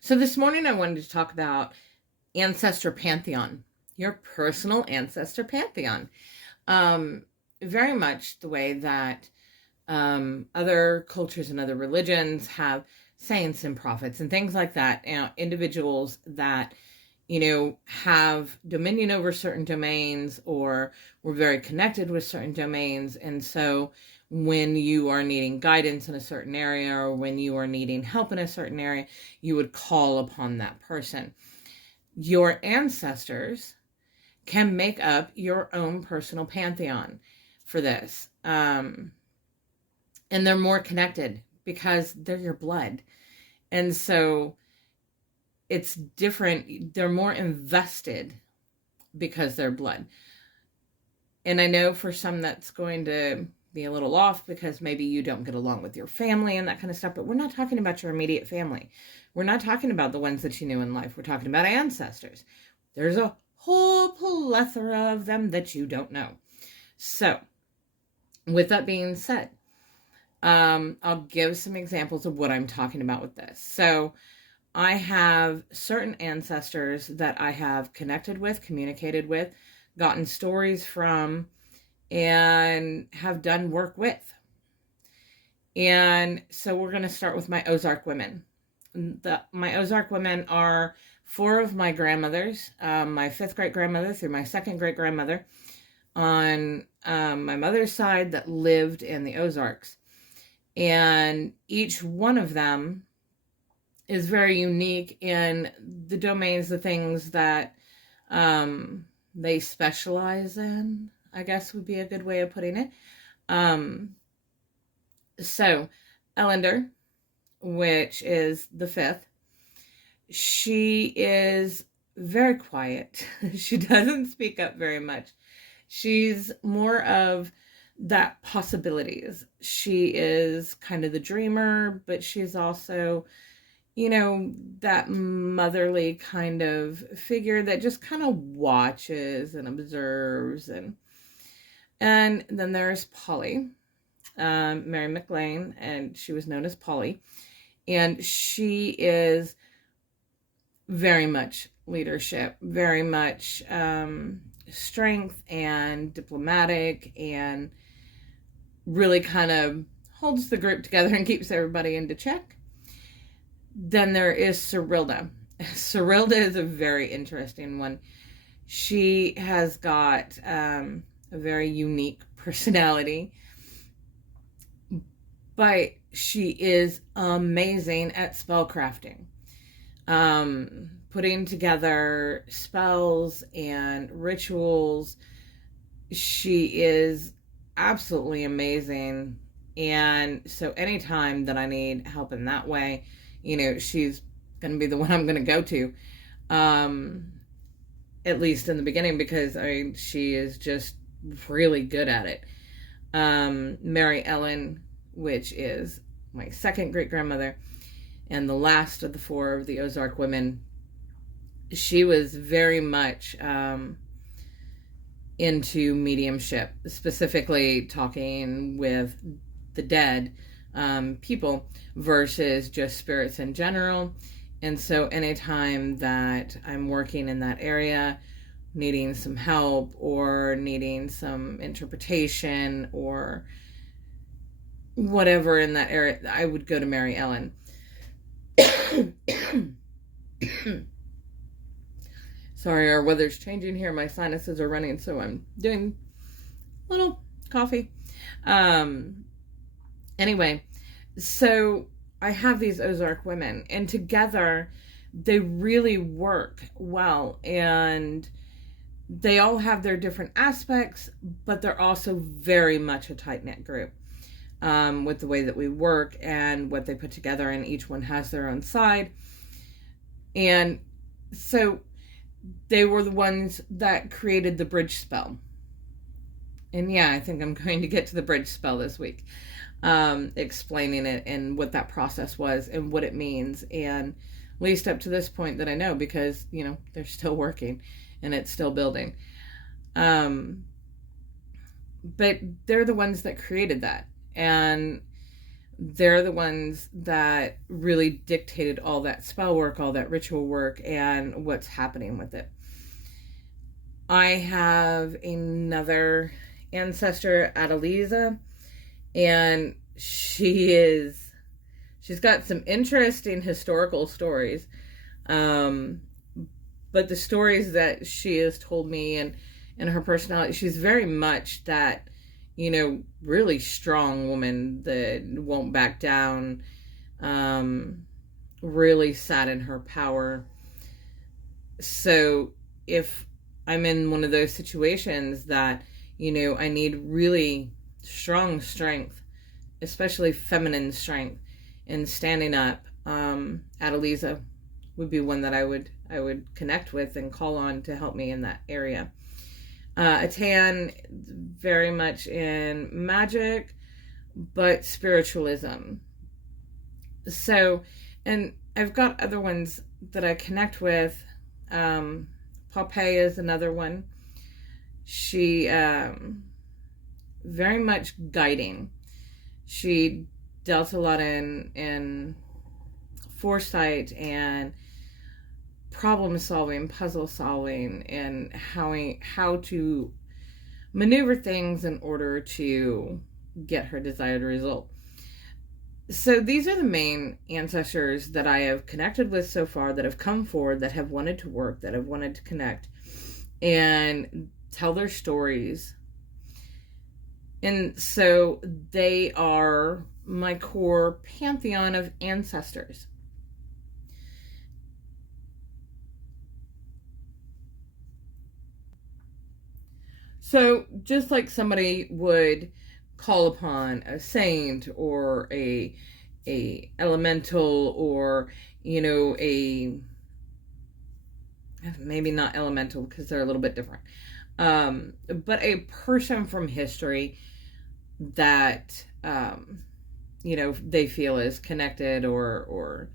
So this morning I wanted to talk about Ancestor Pantheon, your personal Ancestor Pantheon. Um, Very much the way that other cultures and other religions have saints and prophets and things like that, individuals that, have dominion over certain domains or were very connected with certain domains. And so when you are needing guidance in a certain area or when you are needing help in a certain area, you would call upon that person. Your ancestors can make up your own personal pantheon for this. And they're more connected because they're your blood. And so it's different. They're more invested because they're blood. And I know for some that's going to be a little off because maybe you don't get along with your family and that kind of stuff, but we're not talking about your immediate family. We're not talking about the ones that you knew in life. We're talking about ancestors. There's a whole plethora of them that you don't know. So, with that being said, I'll give some examples of what I'm talking about with this. So, I have certain ancestors that I have connected with, communicated with, gotten stories from, and have done work with. And so we're going to start with my Ozark women. My Ozark women are 4 of my grandmothers, my 5th great grandmother through my 2nd great grandmother on my mother's side that lived in the Ozarks. And each one of them is very unique in the domains, the things that they specialize in, I guess would be a good way of putting it. So Ellender, which is the 5th, she is very quiet. She doesn't speak up very much. She's more of that possibilities. She is kind of the dreamer, but she's also, that motherly kind of figure that just kind of watches and observes. And then there's Polly, Mary McLean, and she was known as Polly. And she is very much leadership, very much strength and diplomatic, and really kind of holds the group together and keeps everybody into check. Then there is Cyrilda. Cyrilda is a very interesting one. She has got a very unique personality, but she is amazing at spell crafting. Putting together spells and rituals. She is absolutely amazing. And so anytime that I need help in that way, she's going to be the one I'm going to go to. At least in the beginning, because she is just really good at it. Mary Ellen, which is my 2nd great grandmother and the last of the 4 of the Ozark women, she was very much into mediumship, specifically talking with the dead people versus just spirits in general. And so anytime that I'm working in that area, needing some help or needing some interpretation or whatever in that area, I would go to Mary Ellen. Sorry, our weather's changing here. My sinuses are running, so I'm doing a little coffee. Anyway, so I have these Ozark women, and together they really work well, and they all have their different aspects, but they're also very much a tight-knit group with the way that we work and what they put together, and each one has their own side. And so they were the ones that created the bridge spell. And yeah, I think I'm going to get to the bridge spell this week, explaining it and what that process was and what it means. And at least up to this point that I know, because, they're still working and it's still building. But they're the ones that created that. And they're the ones that really dictated all that spell work, all that ritual work, and what's happening with it. I have another ancestor, Adeliza, and she's got some interesting historical stories. But the stories that she has told me and her personality, she's very much that, really strong woman that won't back down, really sat in her power. So if I'm in one of those situations that, I need really strong strength, especially feminine strength, in standing up, Adeliza would be one that I would connect with and call on to help me in that area. Atan, very much in magic, but spiritualism. So, and I've got other ones that I connect with. Popeye is another one. She, very much guiding. She dealt a lot in foresight and problem solving, puzzle solving, and how to maneuver things in order to get her desired result. So these are the main ancestors that I have connected with so far, that have come forward, that have wanted to work, that have wanted to connect and tell their stories. And so they are my core pantheon of ancestors. So just like somebody would call upon a saint or a elemental, or a, maybe not elemental because they're a little bit different, but a person from history that they feel is connected or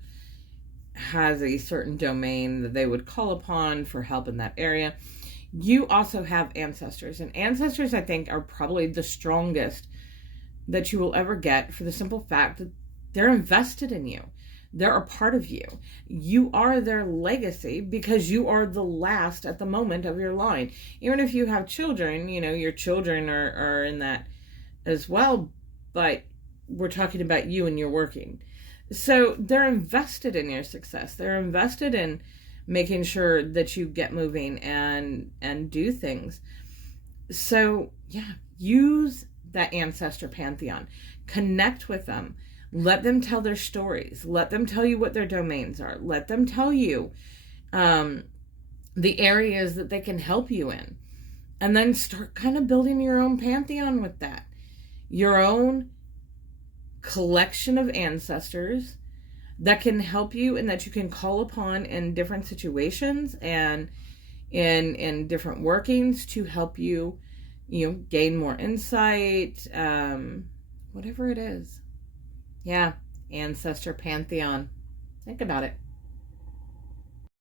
has a certain domain that they would call upon for help in that area. You also have ancestors, and ancestors, I think, are probably the strongest that you will ever get, for the simple fact that they're invested in you. They're a part of you. You are their legacy because you are the last at the moment of your line. Even if you have children, your children are in that as well, but we're talking about you and your working. So they're invested in your success. They're invested in making sure that you get moving and do things. So yeah, use that ancestor pantheon. Connect with them. Let them tell their stories. Let them tell you what their domains are. Let them tell you the areas that they can help you in. And then start kind of building your own pantheon with that. Your own collection of ancestors that can help you and that you can call upon in different situations and in different workings to help you, gain more insight, whatever it is. Yeah, Ancestor Pantheon. Think about it.